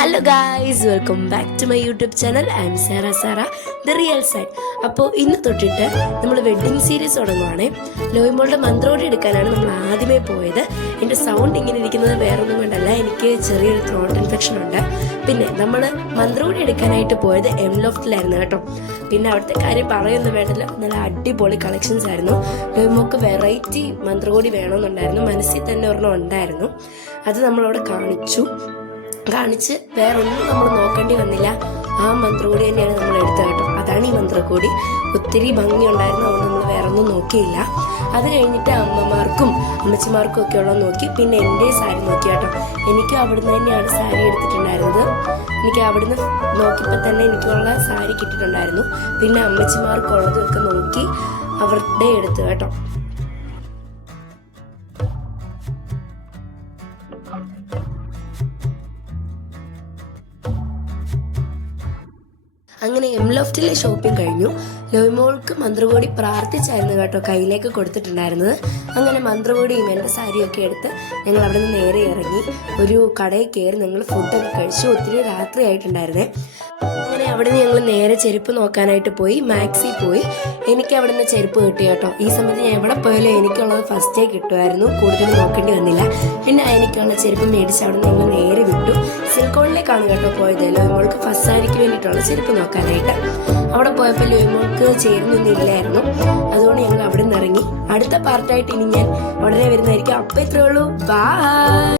Hello guys, welcome back to my YouTube channel. I am Sara the real side. അപ്പോൾ ഇന്ന് തൊട്ടിട്ട് നമ്മൾ wedding series തുടങ്ങുവാണ്. ലോയിമോളുടെ മന്ത്രോടി എടുക്കാനാണ് നമ്മൾ ആദ്യമേ പോയത്. എൻ്റെ സൗണ്ട് ഇങ്ങനെ ഇരിക്കുന്നത് വേറൊന്നും കൊണ്ടല്ല, എനിക്ക് ചെറിയൊരു ത്രോട്ട് ഇൻഫെക്ഷൻ ഉണ്ട്. പിന്നെ നമ്മൾ മന്ത്രോടി എടുക്കാനായിട്ട് പോയത് എം ലോഫ്റ്റിലായിരുന്നു കേട്ടോ. പിന്നെ അവിടുത്തെ കാര്യം പറയുന്നത് വേണ്ടല്ലോ, നല്ല അടിപൊളി കളക്ഷൻസ് ആയിരുന്നു. ലോയിമോൾക്ക് വെറൈറ്റി മന്ത്രോടി വേണമെന്നുണ്ടായിരുന്നു, മനസ്സിൽ തന്നെ ഒരെണ്ണം ഉണ്ടായിരുന്നു. അത് നമ്മളവിടെ കാണിച്ച് വേറൊന്നും നമ്മൾ നോക്കേണ്ടി വന്നില്ല. ആ മന്ത്രകോടി തന്നെയാണ് നമ്മൾ എടുത്തത് കേട്ടോ. അതാണ് ഈ മന്ത്രകോടി. ഒത്തിരി ഭംഗിയുണ്ടായിരുന്നു, അതുകൊണ്ട് നമ്മൾ വേറൊന്നും നോക്കിയില്ല. അത് കഴിഞ്ഞിട്ട് അമ്മമാർക്കും അമ്മച്ചിമാർക്കും ഒക്കെ ഉള്ളത് നോക്കി. പിന്നെ എൻ്റെ സാരി നോക്കി കേട്ടോ. എനിക്ക് അവിടുന്ന് തന്നെയാണ് സാരി എടുത്തിട്ടുണ്ടായിരുന്നത്. എനിക്ക് അവിടുന്ന് നോക്കിയപ്പോൾ തന്നെ എനിക്കുള്ള സാരി കിട്ടിയിട്ടുണ്ടായിരുന്നു. പിന്നെ അമ്മച്ചിമാർക്കുള്ളതും ഒക്കെ നോക്കി അവരുടെ എടുത്തു കേട്ടോ. അങ്ങനെ എം ലോഫ്റ്റിലെ ഷോപ്പിംഗ് കഴിഞ്ഞു. ലോയിമോൾക്ക് മന്ത്രകോടി പ്രാർത്ഥിച്ചായിരുന്നു കേട്ടോ കയ്യിലേക്ക് കൊടുത്തിട്ടുണ്ടായിരുന്നത്. അങ്ങനെ മന്ത്രകോടിയും എൻ്റെ സാരിയൊക്കെ എടുത്ത് ഞങ്ങൾ അവിടെ നിന്ന് നേരെ ഇറങ്ങി ഒരു കടയിൽ കയറി ഞങ്ങൾ ഫുഡൊക്കെ കഴിച്ചു. ഒത്തിരി രാത്രി ആയിട്ടുണ്ടായിരുന്നേ. അങ്ങനെ അവിടെ നിന്ന് ഞങ്ങൾ നേരെ ചെരുപ്പ് നോക്കാനായിട്ട് പോയി. മാക്സി പോയി. എനിക്ക് അവിടെ നിന്ന് ചെരുപ്പ് കിട്ടി കേട്ടോ. ഈ സമയത്ത് ഞാൻ എവിടെ പോയാലും എനിക്കുള്ളത് ഫസ്റ്റേ കിട്ടുമായിരുന്നു, കൂടുതൽ നോക്കേണ്ടി വന്നില്ല. പിന്നെ എനിക്കുള്ള ചെരുപ്പ് മേടിച്ച് അവിടെ നിന്ന് ഞങ്ങൾ നേരെ വിട്ടു. സിൽക്കോണിലേക്കാണ് കേട്ടോ പോയത്, ലോയിമോൾക്ക് ഫസ്റ്റ് സാരിക്ക് വേണ്ടിയിട്ടുള്ള ചെരുപ്പ് നോക്കാനായിട്ട്. അവിടെ പോയപ്പോൾ ലോയിമോൾക്ക് ചേരുന്നൊന്നും ഇല്ലായിരുന്നു. അതുകൊണ്ട് ഞങ്ങൾ അവിടെ നിന്ന് ഇറങ്ങി. അടുത്ത പാർട്ടായിട്ട് ഇനി ഞാൻ ഉടനെ വരുന്നതായിരിക്കും. അപ്പം ഇത്രയേ ഉള്ളൂ. ബൈ.